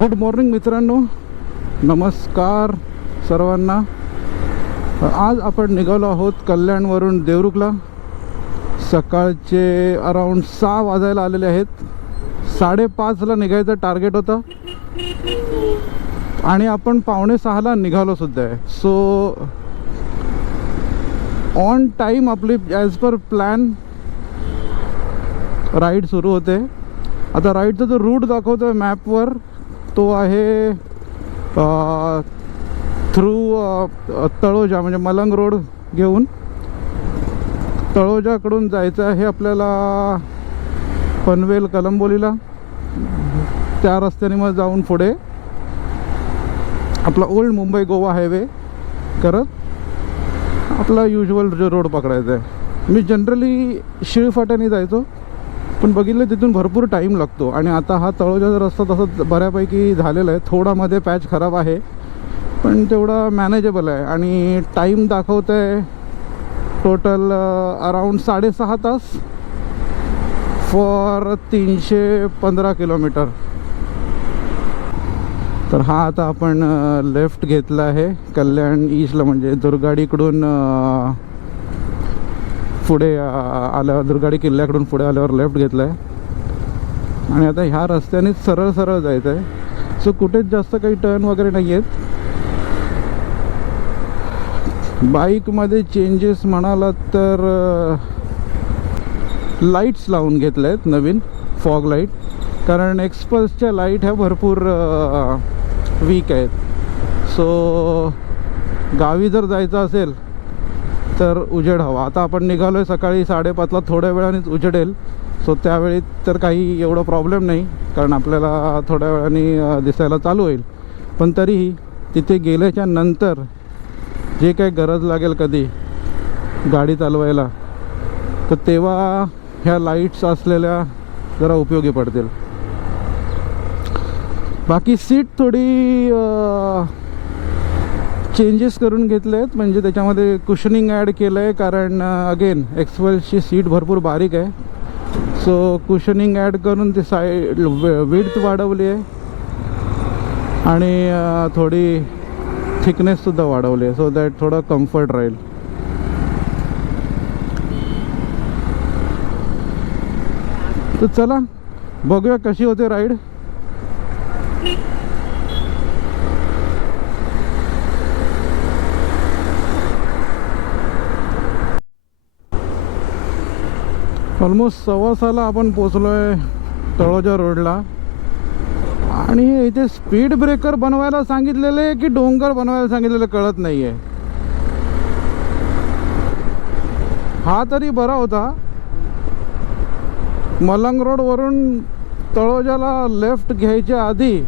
Good morning मित्रांनो, नमस्कार सर्वांना. आज आपण निघालो आहोत कल्याणवरून देवरुखला. सकाळचे अराऊंड 6 वाजायला आलेले आहेत. 5:30ला निघायचं टार्गेट होतं आणि आपण 5:45ला निघालो सुद्धा आहे. सो ऑन टाईम आपली ॲज पर प्लॅन राईड सुरू होते. आता राईडचा जो रूट दाखवतो आहे मॅपवर तो आहे थ्रू तळोजा, म्हणजे मलंग रोड घेऊन तळोजाकडून जायचं आहे आपल्याला पनवेल कलंबोलीला. त्या रस्त्याने मग जाऊन पुढे आपला ओल्ड मुंबई गोवा हायवे करत आपला युजल जो रोड पकडायचा आहे. मी जनरली शिळफाट्याने जायचो, पण बघितलं तिथून भरपूर टाईम लागतो. आणि आता हा तळोजाचा रस्ता तसा बऱ्यापैकी झालेला आहे. थोडा मध्ये पॅच खराब आहे, पण तेवढा मॅनेजेबल आहे. आणि टाईम दाखवत आहे टोटल अराऊंड 6.5 तास फॉर 315 किलोमीटर. तर हा आता आपण लेफ्ट घेतला आहे कल्याण ईस्टला, म्हणजे दुर्गाडीकडून पुढे आल्यावर दुर्गाडी किल्ल्याकडून पुढे आल्यावर लेफ्ट घेतला आहे. आणि आता ह्या रस्त्याने सरळ सरळ जायचं आहे. सो कुठेच जास्त काही टर्न वगैरे नाही आहेत. बाईकमध्ये चेंजेस म्हणालात तर लाईट्स लावून घेतल्या आहेत नवीन, फॉग लाईट. कारण एक्सपल्सच्या लाईट ह्या भरपूर वीक आहेत. सो गावी जर जायचं असेल तर उजेड हवा. आता आपण निघालो आहे सकाळी 5:30ला, थोड्या वेळानेच उजेडेल. सो त्यावेळी तर काही एवढं प्रॉब्लेम नाही, कारण आपल्याला थोड्या वेळाने दिसायला चालू होईल. पण तरीही तिथे गेल्याच्या नंतर जे काही गरज लागेल कधी गाडी चालवायला, तर तेव्हा ह्या लाईट्स असलेल्या जरा उपयोगी पडतील. बाकी सीट थोडी चेंजेस करून घेतले आहेत, म्हणजे त्याच्यामध्ये कुशनिंग ॲड केलं आहे. कारण अगेन एक्सपल्सची सीट भरपूर बारीक आहे. सो कुशनिंग ॲड करून ती साईड विड्थ वाढवली आहे आणि थोडी थिकनेससुद्धा वाढवली आहे, सो दॅट थोडं कम्फर्ट राहील. तर चला बघूया कशी होते राईड. ऑलमोस्ट 6:15ला आपण पोचलो आहे तळोजा रोडला. आणि इथे स्पीड ब्रेकर बनवायला सांगितलेले की डोंगर बनवायला सांगितलेले कळत नाही आहे. हा तरी बरा होता. मलंग रोडवरून तळोजाला लेफ्ट घ्यायच्या आधी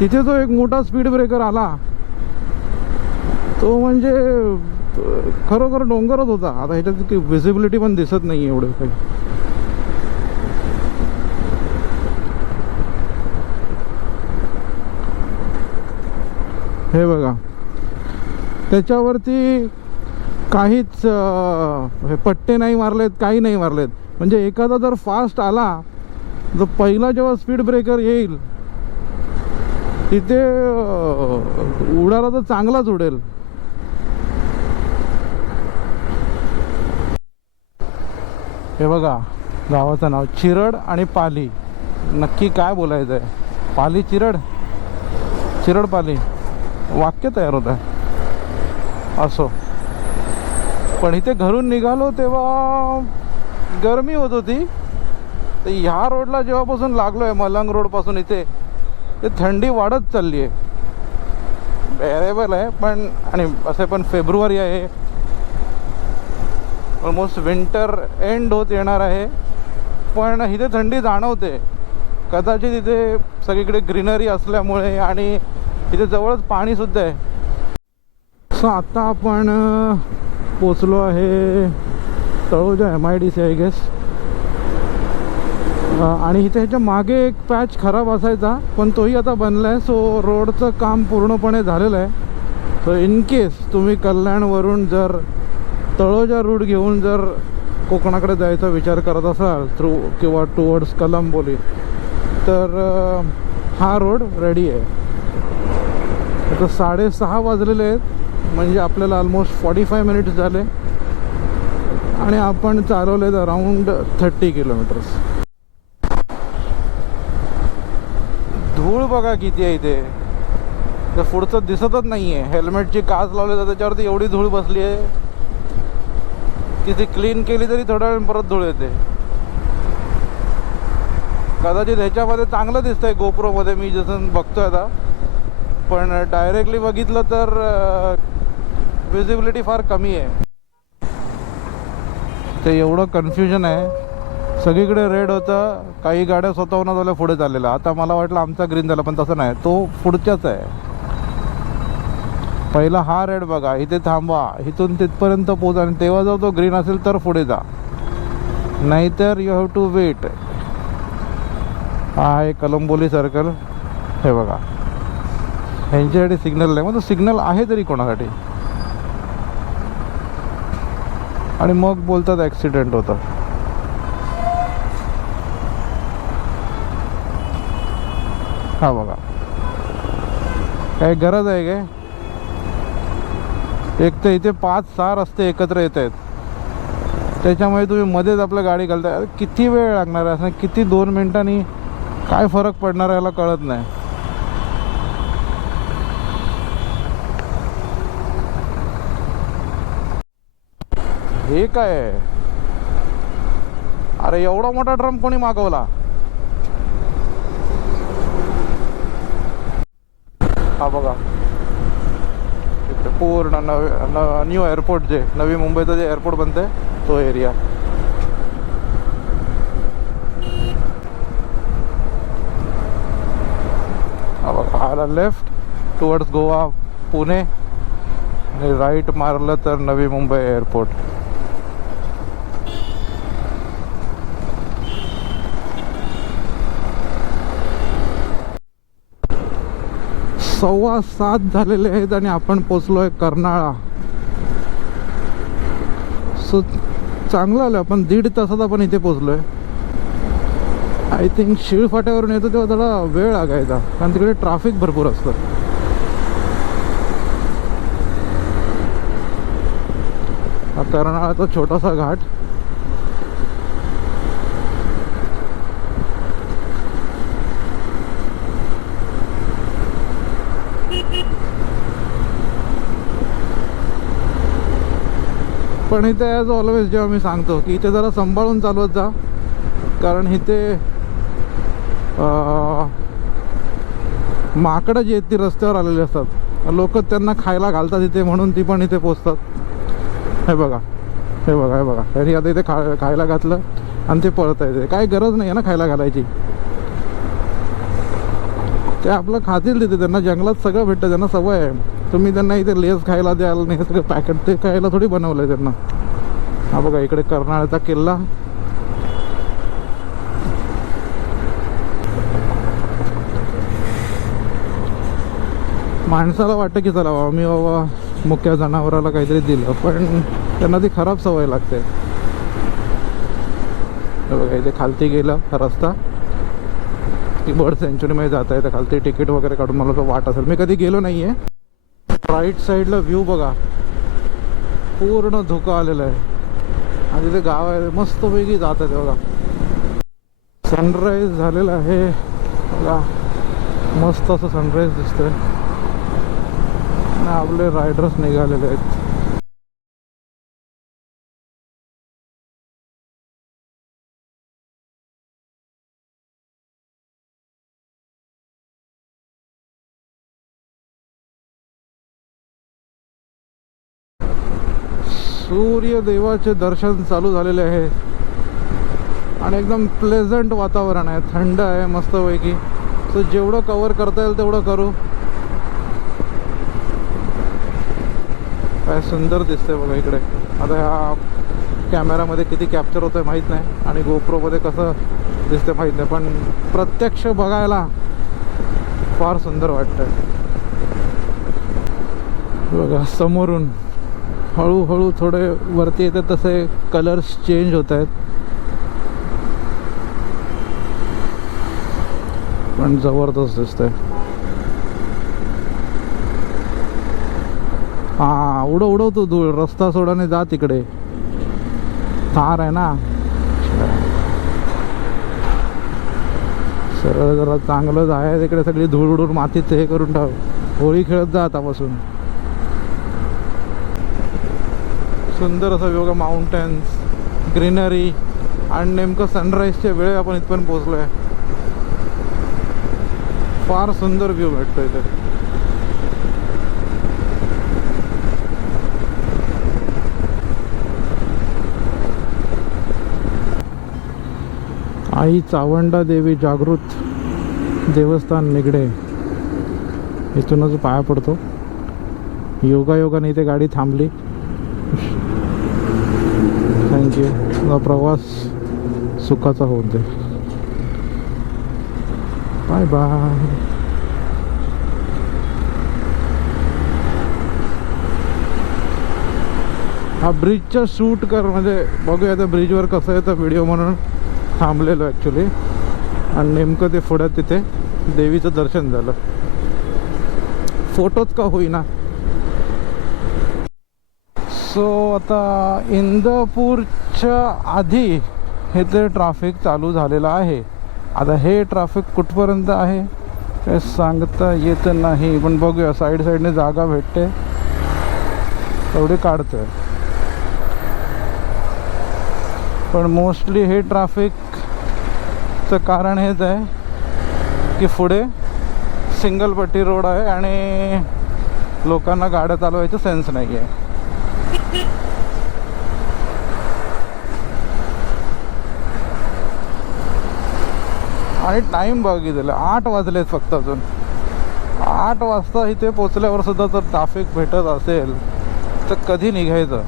तिथे जो एक मोठा स्पीड ब्रेकर आला, तो म्हणजे खरोखर डोंगरच होता. आता ह्याच्यात काही विजिबिलिटी पण दिसत नाही एवढं काही. हे बघा, त्याच्यावरती काहीच पट्टे नाही मारलेत, काही नाही मारलेत. म्हणजे एखादा जर फास्ट आला तर पहिला जेव्हा स्पीड ब्रेकर येईल तिथे उडाला तर चांगलाच उडेल. हे बघा, गावाचं नाव चिरड आणि पाली. नक्की काय बोलायचं आहे? पाली चिरड, चिरड पाली, वाक्य तयार होत आहे. असो, पण इथे घरून निघालो तेव्हा गरमी होत होती. तर ह्या रोडला जेव्हापासून लागलो आहे मलंग रोडपासून इथे, ते थंडी वाढत चालली आहे. बेरेबल आहे, पण आणि असे पण फेब्रुवारी आहे, ऑलमोस्ट विंटर एंड होत येणार आहे. पण इथे थंडी जाणवते. कदाचित इथे सगळीकडे ग्रीनरी असल्यामुळे आणि इथे जवळच पाणीसुद्धा आहे. सो आता आपण पोचलो आहे तळोजा MIDC आय गेस. आणि इथे ह्याच्या मागे एक पॅच खराब असायचा, पण तोही आता बनला आहे. सो रोडचं काम पूर्णपणे झालेलं आहे. सो इन केस तुम्ही कल्याणवरून जर तळोजा रूट घेऊन जर कोकणाकडे जायचा विचार करत असाल थ्रू किंवा टुवर्ड्स कलंबोली, तर हा रोड रेडी आहे. आता 6:30 वाजलेले आहेत, म्हणजे आपल्याला ऑलमोस्ट 45 मिनिट्स झाले आणि आपण चालवलेत अराउंड 30 किलोमीटर्स. धूळ बघा किती आहे इथे, तर पुढचं दिसतच नाही आहे. हेल्मेटची काच लावली तर त्याच्यावरती एवढी धूळ बसली आहे की ती क्लीन केली तरी थोड्या वेळ परत धूळ येते. कदाचित ह्याच्यामध्ये चांगलं दिसतंय गोप्रोमध्ये मी जसं बघतोय आता, पण डायरेक्टली बघितलं तर विजिबिलिटी फार कमी आहे. ते एवढं कन्फ्युजन आहे, सगळीकडे रेड होतं, काही गाड्या स्वतःहून झाल्या पुढे चाललेल्या. आता मला वाटलं आमचा ग्रीन झाला, पण तसं नाही, तो पुढच्याच आहे. पहिला हा रेड बघा, इथे थांबा, इथून तिथपर्यंत पोहोचा आणि तेव्हा जर तो ग्रीन असेल तर पुढे जा, नाहीतर यू हॅव टू वेट. हा आहे कलंबोली सर्कल, हे बघा, ह्यांच्यासाठी सिग्नल नाही, मग तो सिग्नल आहे तरी कोणासाठी. आणि मग बोलतात ॲक्सिडेंट होतं. हा बघा, काही गरज आहे काय? एक तर इथे 5-6 रस्ते एकत्र येत आहेत, त्याच्यामुळे तुम्ही मध्येच आपल्या गाडी घालताय. किती वेळ लागणार आहे, असं किती 2 मिनिटांनी काय फरक पडणार आहे याला कळत नाही. हे काय आहे? अरे एवढा मोठा ड्रम कोणी मागवला? हा बघा, इकडे पूर्ण न्यू एअरपोर्ट, जे नवी मुंबईचं जे एअरपोर्ट बनतंय तो एरिया. हा बघा, आला लेफ्ट टुवर्ड्स गोवा पुणे आणि राईट मारलं तर नवी मुंबई एअरपोर्ट. सव्वा 7 झालेले आहेत आणि आपण पोचलोय कर्नाळा. सो चांगलं आलं, आपण 1.5 तासात आपण इथे पोचलोय. आय थिंक शिळ फाट्यावरून येतो तेव्हा थोडा वेळ लागायचा, कारण तिकडे ट्रॅफिक भरपूर असतं. हा कर्नाळाचा छोटासा घाट. पण इथे ॲज ऑलवेज जेव्हा मी सांगतो की इथे जरा सांभाळून चालवत जा, कारण इथे माकडं जी आहेत ती रस्त्यावर आलेली असतात, लोक त्यांना खायला घालतात इथे, म्हणून ती पण इथे पोचतात. हे बघा, हे बघा, हे बघा, त्यांनी आता इथे खायला घातलं आणि ते पळत आहे. काय गरज नाही आहे ना खायला घालायची, ते आपलं खातील तिथे, त्यांना जंगलात सगळं भेटतं, त्यांना सवय आहे. तुम्ही त्यांना इथे लेस खायला द्याल नाही, हे सगळं पॅकेट ते खायला थोडी बनवलं आहे त्यांना. हा बघा, इकडे कर्नाळ्याचा किल्ला. माणसाला वाटतं की चला बाबा मी बाबा मुक्या जनावराला काहीतरी दिलं, पण त्यांना ती खराब सवय लागते. बघा, इथे खालती गेलं हा रस्ता की बर्ड सँच्युरीमध्ये जाता येतं. खालती तिकीट वगैरे काढून मला तो वाट असेल, मी कधी गेलो नाही आहे. राईट साईडला व्ह्यू बघा, पूर्ण धुकं आलेलं आहे आणि तिथे गाव आहे, मस्त वेगळी जात आहे. बघा, सनराईज झालेला आहे बघा, मस्त असं सनराईज दिसतंय आणि आपले रायडर्स निघालेले आहेत. सूर्यदेवाचे दर्शन चालू झालेले आहे आणि एकदम प्लेझंट वातावरण आहे, थंड आहे मस्तपैकी. सो जेवढं कव्हर करता येईल तेवढं करू. काय सुंदर दिसतंय बघा इकडे. आता ह्या कॅमेरामध्ये किती कॅप्चर होतं माहीत नाही आणि गोप्रोमध्ये कसं दिसतं माहीत नाही, पण प्रत्यक्ष बघायला फार सुंदर वाटतं. बघा, समोरून हळूहळू थोडे वरती येतात तसे कलर्स चेंज होत आहेत. पण जबरदस्त दिसतंय. हा उडव तू धूळ, रस्ता सोडाने जा तिकडे. थार आहे ना, सरळ जरा चांगलंच आहे तिकडे. सगळी धूळ उडून मातीत हे करून टाक. होळी खेळत जा आतापासून. सुंदर असं बघा, माउंटन्स, ग्रीनरी, आणि नेमकं सनराईजच्या वेळे आपण इथपर्यंत पोहोचलो आहे. फार सुंदर व्ह्यू भेटतो इथे. आई चावंडा देवी जागृत देवस्थान निगडे, इथूनच पाया पडतो. योगायोगाने इथे गाडी थांबली. थँक्यू. प्रवास सुखाचा होऊन दे. Bye bye. हा ब्रिजचा शूट कर, म्हणजे बघूया त्या ब्रिजवर कसं येतं व्हिडिओ म्हणून थांबलेलो ॲक्च्युली. आणि नेमकं ते पुढे तिथे देवीचं दर्शन झालं. फोटोच का होईना. सो आता इंदापूरच्या आधी हे ते ट्रॅफिक चालू झालेलं आहे. आता हे ट्रॅफिक कुठपर्यंत आहे काय सांगता येत नाही, पण बघूया. साईडने जागा भेटते तेवढी काढतोय. पण मोस्टली हे ट्रॅफिकचं कारण हेच आहे की पुढे सिंगल पट्टी रोड आहे आणि लोकांना गाड्या चालवायचं सेन्स नाही आहे. आणि टाईम बघितलं 8 वाजलेत फक्त. अजून 8 वाजता इथे पोचल्यावर सुद्धा जर ट्रॅफिक भेटत असेल तर कधी निघायचं.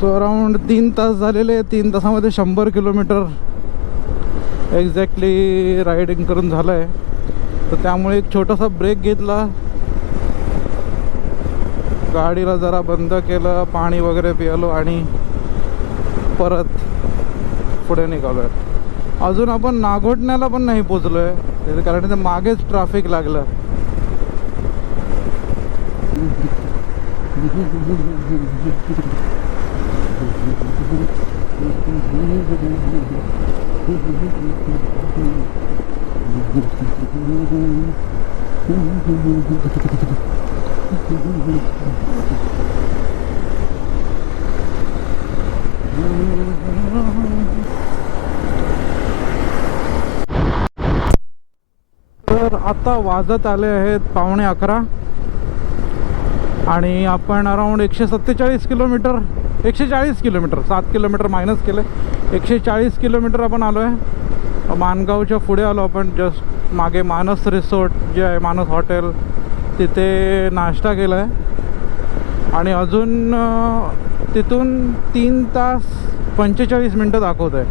सो अराउंड 3 तास झालेले. 3 तासामध्ये 100 किलोमीटर एक्झॅक्टली रायडिंग करून झालं आहे. तर त्यामुळे एक छोटासा ब्रेक घेतला, गाडीला जरा बंद केलं, पाणी वगैरे पिलो आणि परत पुढे निघालो आहे. अजून आपण नागोठण्याला पण नाही पोचलो आहे, कारण ते मागेच ट्रॅफिक लागलं. तर आता वाजत आले आहेत 11:15 आणि आपण around 147 kilometre 140 kilometre 7 kilometre minus केले, 140 किलोमीटर आपण आलो आहे. माणगावच्या पुढे आलो आपण. जस्ट मागे मानस रिसॉर्ट जे आहे, मानस हॉटेल, तिथे नाश्ता केला आहे. आणि अजून तिथून 3 तास 45 मिनटं दाखवत आहे.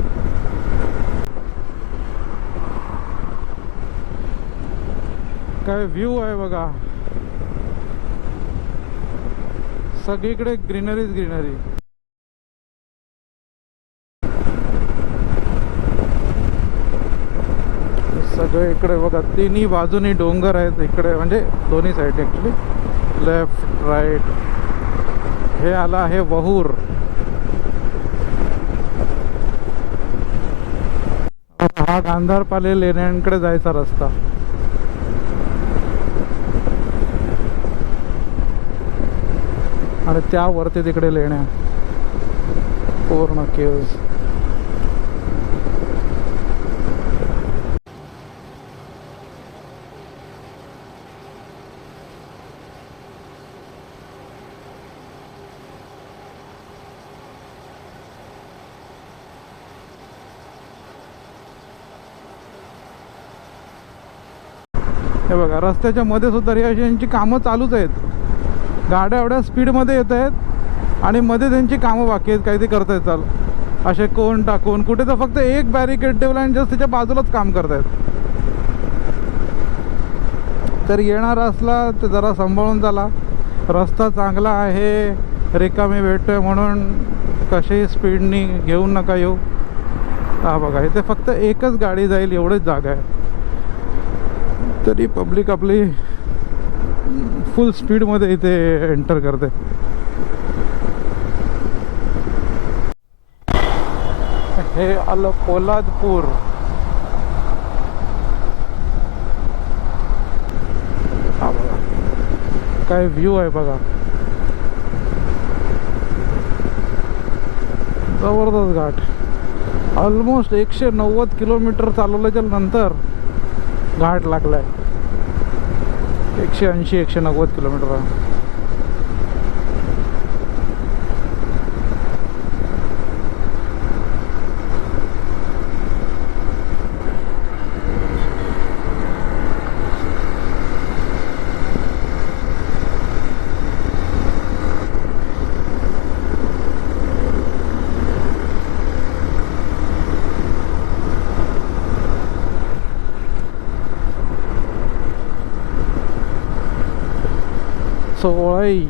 काय व्ह्यू आहे बघा, सगळीकडे ग्रीनरीच ग्रीनरी. सगळे इकडे बघा, तिन्ही बाजूनी डोंगर आहेत इकडे, म्हणजे दोन्ही साईड ॲक्च्युली, लेफ्ट राईट. हे आला आहे वहूर. हा गांधारपाले लेण्यांकडे जायचा रस्ता. आणि त्यावरती तिकडे लेण्या, पूर्ण केव्ज. हे बघा, रस्त्याच्या मध्ये सुद्धा यांची कामं चालूच आहेत. गाड्या एवढ्या स्पीडमध्ये येत आहेत आणि मध्ये त्यांची कामं बाकी आहेत, काही ते करत आहेत. चाल असे कोण टाकून कुठे तर फक्त एक बॅरिकेड ठेवला आणि जस्ट त्याच्या बाजूलाच काम करत आहेत. तर येणार असला तर जरा सांभाळून चाला. रस्ता चांगला आहे, रिकामी भेटतोय म्हणून कशी स्पीडनी घेऊन नका येऊ. हा बघा, इथे फक्त एकच गाडी जाईल एवढीच जागा आहे, तरी पब्लिक आपली फुल स्पीडमध्ये इथे एंटर करते. हे आलं पोलादपूर. हा बघा काय व्ह्यू आहे बघा, जबरदस्त घाट. ऑलमोस्ट 190 किलोमीटर चालवल्याच्या नंतर घाट लागलाय. 180-190 किलोमीटर. सोळाई.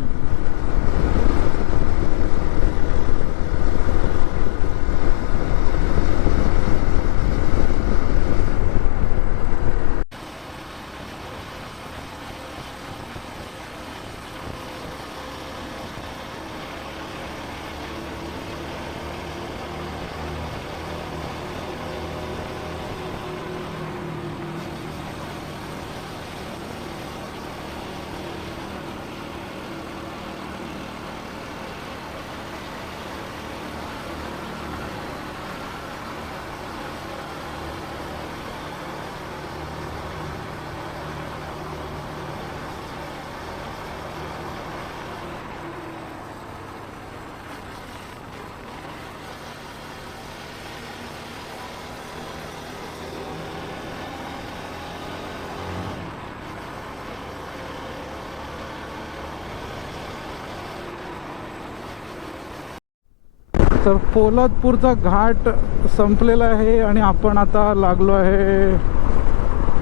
तर पोलादपूरचा घाट संपलेला आहे आणि आपण आता लागलो आहे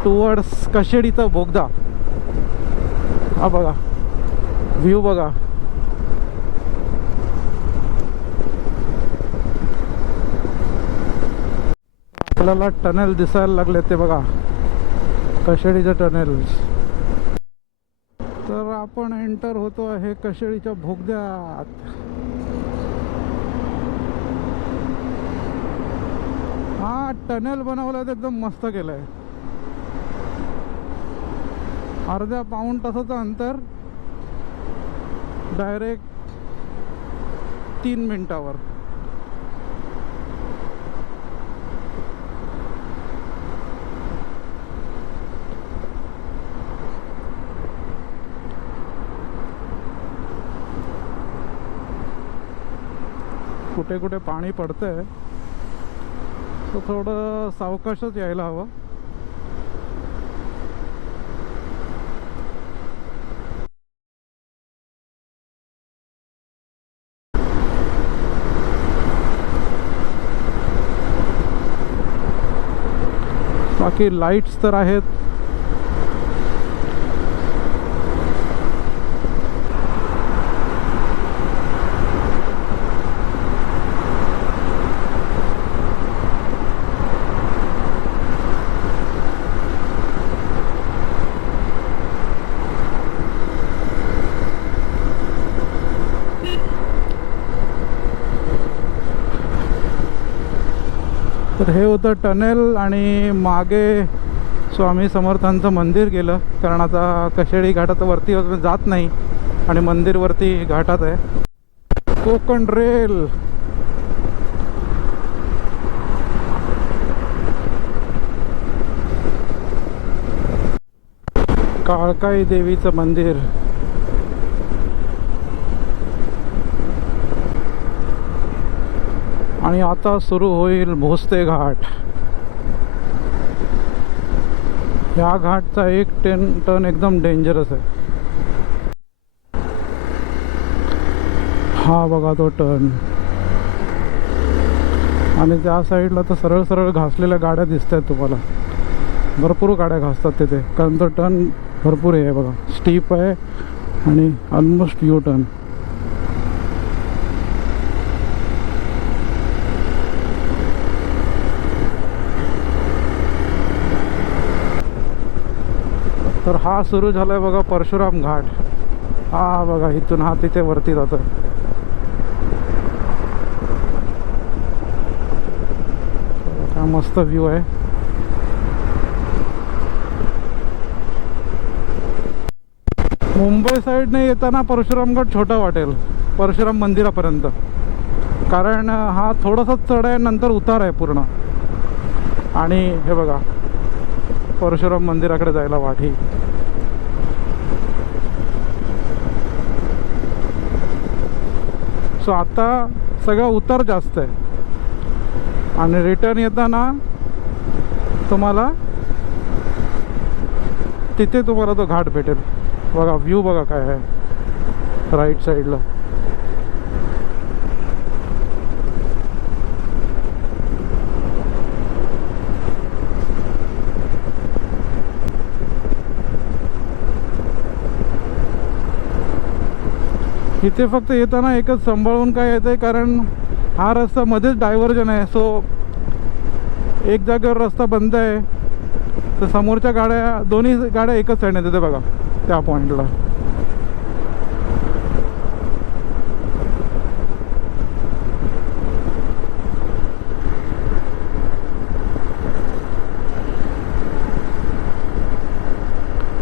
टुवर्ड्स कशेडीचा बोगदा. हा बघा व्ह्यू बघा. आपल्याला टनेल दिसायला लागले ते बघा, कशेडीचे टनेल्स. तर आपण एंटर होतो आहे कशेडीच्या बोगद्यात. हा टनेल बनवलाय, एकदम मस्त केलंय. अर्ध्या पाऊण तासाचं अंतर डायरेक्ट 3 मिनिटावर. कुठे कुठे पाणी पडतंय, तर थोडं सावकाशच यायला हवं. बाकी लाईट्स तर आहेत. तर हे होतं टनेल आणि मागे स्वामी समर्थांचं मंदिर गेलं, कारण आता कशेडी घाटाचं वरती जात नाही आणि मंदिर वरती घाटात आहे. कोकण रेल. काळकाई देवीचं मंदिर. आणि आता सुरू होईल भोसते घाट. ह्या घाटचा एक टर्न एकदम डेंजरस आहे. हा बघा तो टर्न. आणि त्या साईडला तर सरळ सरळ घासलेल्या गाड्या दिसत आहेत तुम्हाला. भरपूर गाड्या घासतात तिथे, कारण तो टर्न भरपूर आहे बघा, स्टीप आहे आणि ऑलमोस्ट यू टर्न. तर हा सुरू झाला आहे बघा परशुराम घाट. हा बघा इथून हा तिथे वरती जातो. हा मस्त व्ह्यू आहे. मुंबई साईडने येताना परशुरामगड छोटा वाटेल परशुराम मंदिरापर्यंत, कारण हा थोडासा चढ आहे, नंतर उतार आहे पूर्ण. आणि हे बघा परशुराम मंदिराकडे जायला वाट ही. सो आता सगळा उतार जास्त आहे आणि रिटर्न येताना तुम्हाला तिथे तुम्हाला तो घाट भेटेल. बघा व्ह्यू बघा काय आहे राईट साईडला. इथे फक्त येताना एकच सांभाळून काय येतं आहे, कारण हा रस्ता मध्येच डायव्हर्जन आहे. सो एक जागेवर रस्ता बंद आहे तर समोरच्या गाड्या, दोन्ही गाड्या एकच साईडने येते बघा त्या पॉईंटला.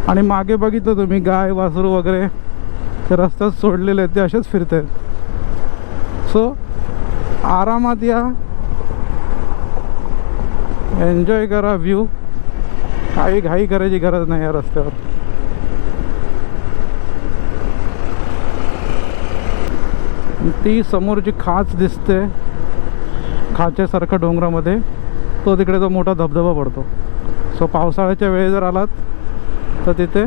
आणि मागे बघितलं तुम्ही गाय वासरू वगैरे ते रस्त्यात सोडलेले आहेत, ते असेच फिरत आहेत. सो आरामात या, एन्जॉय करा व्ह्यू. काही घाई करायची गरज नाही या रस्त्यावर. ती समोरची खाच दिसते, खाचेसारखं डोंगरामध्ये, तो तिकडे तो मोठा धबधबा पडतो. सो पावसाळ्याच्या वेळी जर आलात तर तिथे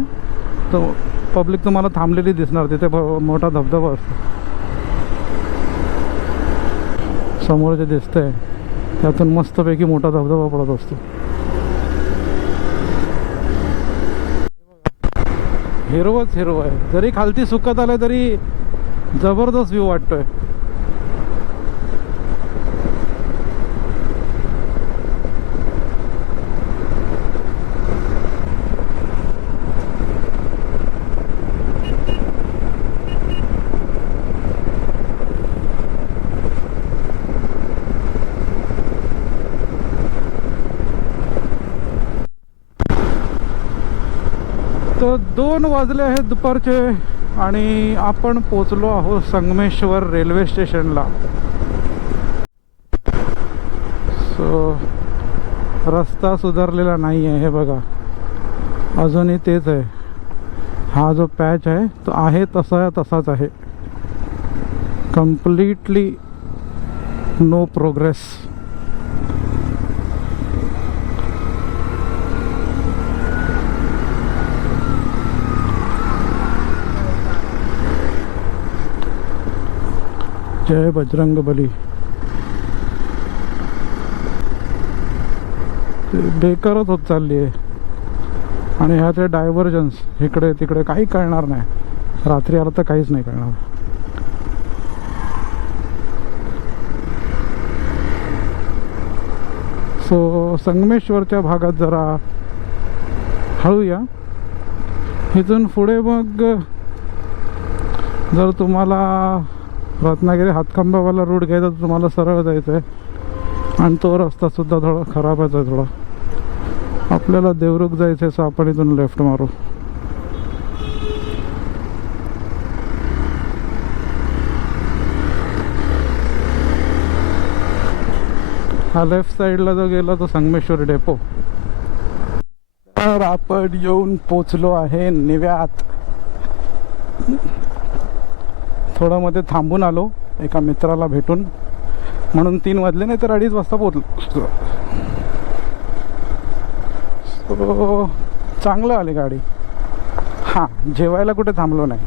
तो पब्लिक तुम्हाला थांबलेली दिसणार, तिथे मोठा धबधबा असतो. समोर जे दिसतंय त्यातून मस्तपैकी मोठा धबधबा पडत असतो. हिरवच हिरव आहे, जरी खालती सुकत आलं तरी जबरदस्त व्ह्यू वाटतोय. तर 2 वाजले आहेत दुपारचे आणि आपण पोचलो आहोत संगमेश्वर रेल्वे स्टेशनला. सो रस्ता सुधारलेला नाही आहे, हे बघा अजूनही तेच आहे. हा जो पॅच आहे तो आहे तसाच आहे, कम्प्लिटली नो प्रोग्रेस. जय बजरंग बली. बेकारच होत चालली आहे. आणि ह्याचे डायव्हर्जन्स इकडे तिकडे काही कळणार नाही. रात्री आलं तर काहीच नाही कळणार. सो संगमेश्वरच्या भागात जरा हळू या. इथून पुढे मग जर तुम्हाला रत्नागिरी हातखंबावाला रूट घ्यायचा तर तुम्हाला सरळ जायचं आहे आणि तो रस्तासुद्धा थोडा खराबच आहे. थोडा आपल्याला देवरुख जायचं आहे, सो आपण इथून लेफ्ट मारू. हा लेफ्ट साईडला जो गेला तो संगमेश्वर डेपो. तर आपण येऊन पोचलो आहे निव्यात. थोडं मध्ये थांबून आलो एका मित्राला भेटून, म्हणून 3 वाजले, नाही तर 2:30 वाजता पोचलो. सो चांगलं आली गाडी. हां, जेवायला कुठे थांबलो नाही.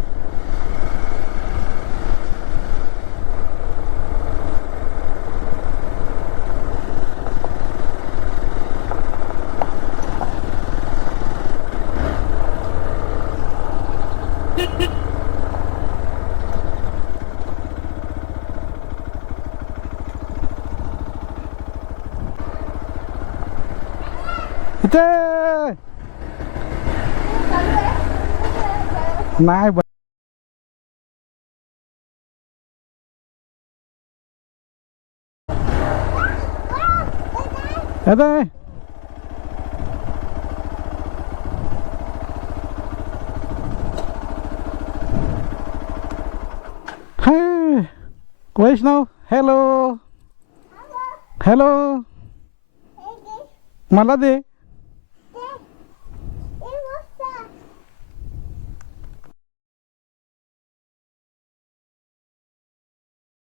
इथे नाही अरे हाय वैष्णव हॅलो हॅलो मला दे